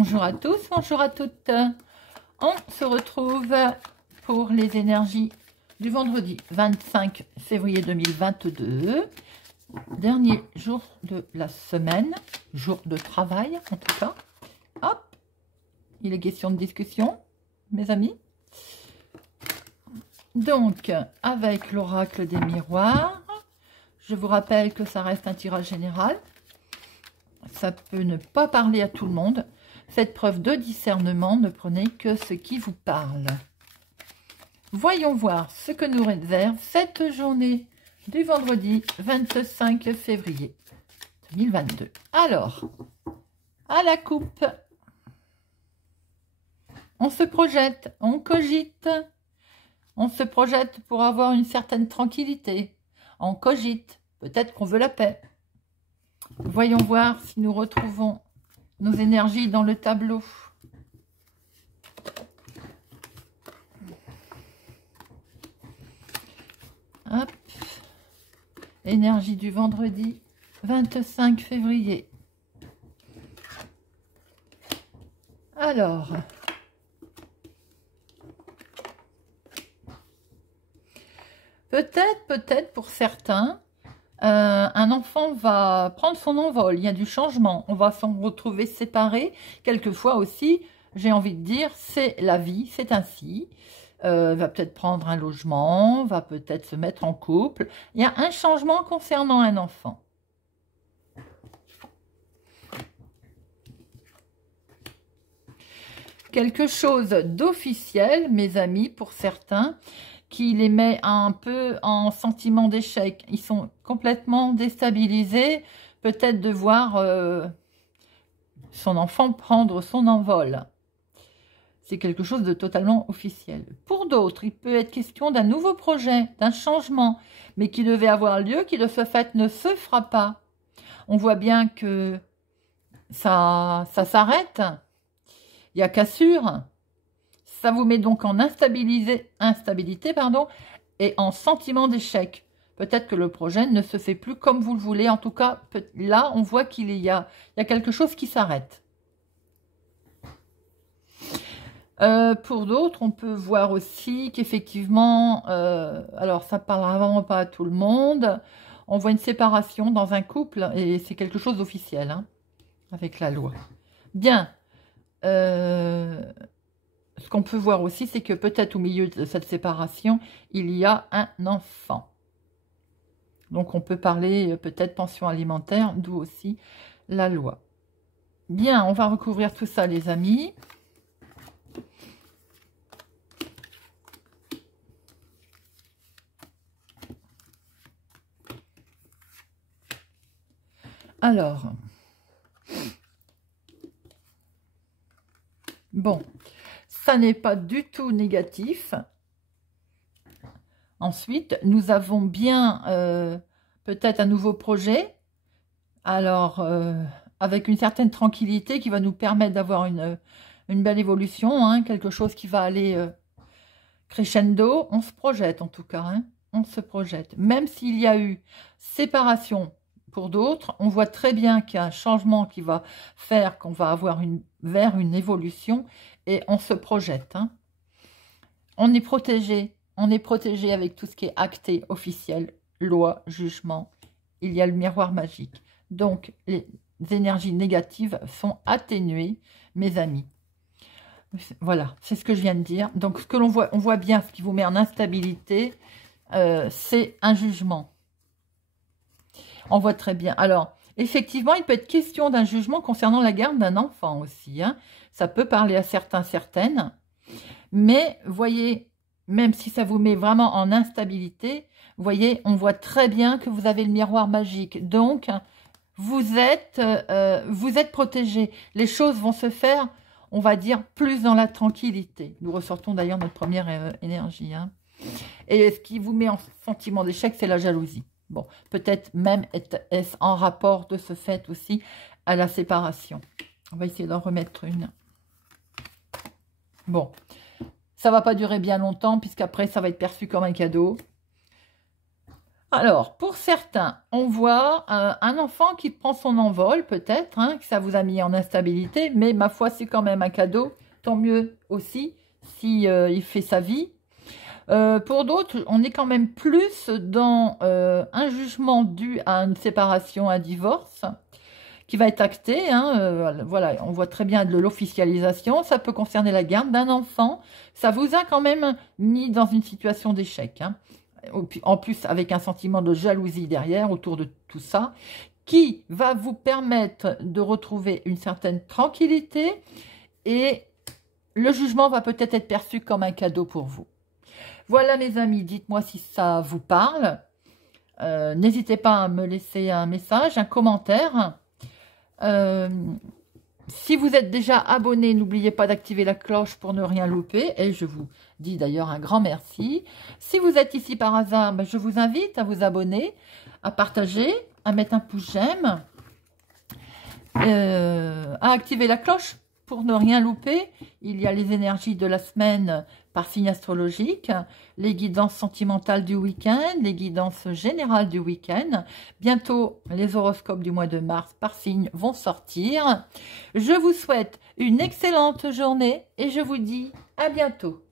Bonjour à tous, bonjour à toutes. On se retrouve pour les énergies du vendredi 25 février 2022. Dernier jour de la semaine, jour de travail en tout cas. Hop, il est question de discussion, mes amis. Donc, avec l'oracle des miroirs, je vous rappelle que ça reste un tirage général. Ça peut ne pas parler à tout le monde. Faites preuve de discernement, ne prenez que ce qui vous parle. Voyons voir ce que nous réserve cette journée du vendredi 25 février 2022. Alors, à la coupe, on se projette, on cogite, on se projette pour avoir une certaine tranquillité, on cogite, peut-être qu'on veut la paix. Voyons voir si nous retrouvons nos énergies dans le tableau. Hop. Énergie du vendredi 25 février. Alors, peut-être pour certains, un enfant va prendre son envol, il y a du changement, on va s'en retrouver séparés. Quelquefois aussi, j'ai envie de dire, c'est la vie, c'est ainsi. Va peut-être prendre un logement, va peut-être se mettre en couple. Il y a un changement concernant un enfant. Quelque chose d'officiel, mes amis, pour certains, qui les met un peu en sentiment d'échec. Ils sont complètement déstabilisés, peut-être de voir son enfant prendre son envol. C'est quelque chose de totalement officiel. Pour d'autres, il peut être question d'un nouveau projet, d'un changement, mais qui devait avoir lieu, qui de ce fait ne se fera pas. On voit bien que ça s'arrête. Il y a cassure. Ça vous met donc en instabilité, et en sentiment d'échec. Peut-être que le projet ne se fait plus comme vous le voulez. En tout cas, là, on voit qu'il y a quelque chose qui s'arrête. Pour d'autres, on peut voir aussi qu'effectivement, alors ça ne parlera vraiment pas à tout le monde, on voit une séparation dans un couple, et c'est quelque chose d'officiel, hein, avec la loi. Bien. Ce qu'on peut voir aussi, c'est que peut-être au milieu de cette séparation, il y a un enfant. Donc, on peut parler peut-être pension alimentaire, d'où aussi la loi. Bien, on va recouvrir tout ça, les amis. Alors, bon. Ça n'est pas du tout négatif. Ensuite, nous avons bien peut-être un nouveau projet. Alors, avec une certaine tranquillité qui va nous permettre d'avoir une belle évolution. Hein, quelque chose qui va aller crescendo. On se projette en tout cas. Hein, on se projette. Même s'il y a eu séparation pour d'autres, on voit très bien qu'il y a un changement qui va faire qu'on va avoir vers une évolution. Et on se projette. Hein. On est protégé avec tout ce qui est acté, officiel, loi, jugement. Il y a le miroir magique. Donc, les énergies négatives sont atténuées, mes amis. Voilà, c'est ce que je viens de dire. Donc, ce que l'on voit, on voit bien ce qui vous met en instabilité, c'est un jugement. On voit très bien. Alors, effectivement, il peut être question d'un jugement concernant la garde d'un enfant aussi. Hein. Ça peut parler à certains, certaines. Mais, voyez, même si ça vous met vraiment en instabilité, voyez, on voit très bien que vous avez le miroir magique. Donc, vous êtes protégé. Les choses vont se faire, on va dire, plus dans la tranquillité. Nous ressortons d'ailleurs notre première énergie. Hein. Et ce qui vous met en sentiment d'échec, c'est la jalousie. Bon, peut-être même est-ce en rapport de ce fait aussi à la séparation. On va essayer d'en remettre une. Bon, ça ne va pas durer bien longtemps puisqu'après, ça va être perçu comme un cadeau. Alors, pour certains, on voit un enfant qui prend son envol, peut-être, hein, que ça vous a mis en instabilité, mais ma foi, c'est quand même un cadeau. Tant mieux aussi si il fait sa vie. Pour d'autres, on est quand même plus dans un jugement dû à une séparation, un divorce, qui va être acté. Hein, voilà, on voit très bien de l'officialisation. Ça peut concerner la garde d'un enfant. Ça vous a quand même mis dans une situation d'échec. Hein. En plus, avec un sentiment de jalousie derrière, autour de tout ça, qui va vous permettre de retrouver une certaine tranquillité et le jugement va peut-être être perçu comme un cadeau pour vous. Voilà mes amis, dites-moi si ça vous parle. N'hésitez pas à me laisser un message, un commentaire. Si vous êtes déjà abonné, n'oubliez pas d'activer la cloche pour ne rien louper. Et je vous dis d'ailleurs un grand merci. Si vous êtes ici par hasard, je vous invite à vous abonner, à partager, à mettre un pouce j'aime, à activer la cloche pour ne rien louper. Il y a les énergies de la semaine par signe astrologique, les guidances sentimentales du week-end, les guidances générales du week-end. Bientôt, les horoscopes du mois de mars par signe vont sortir. Je vous souhaite une excellente journée et je vous dis à bientôt.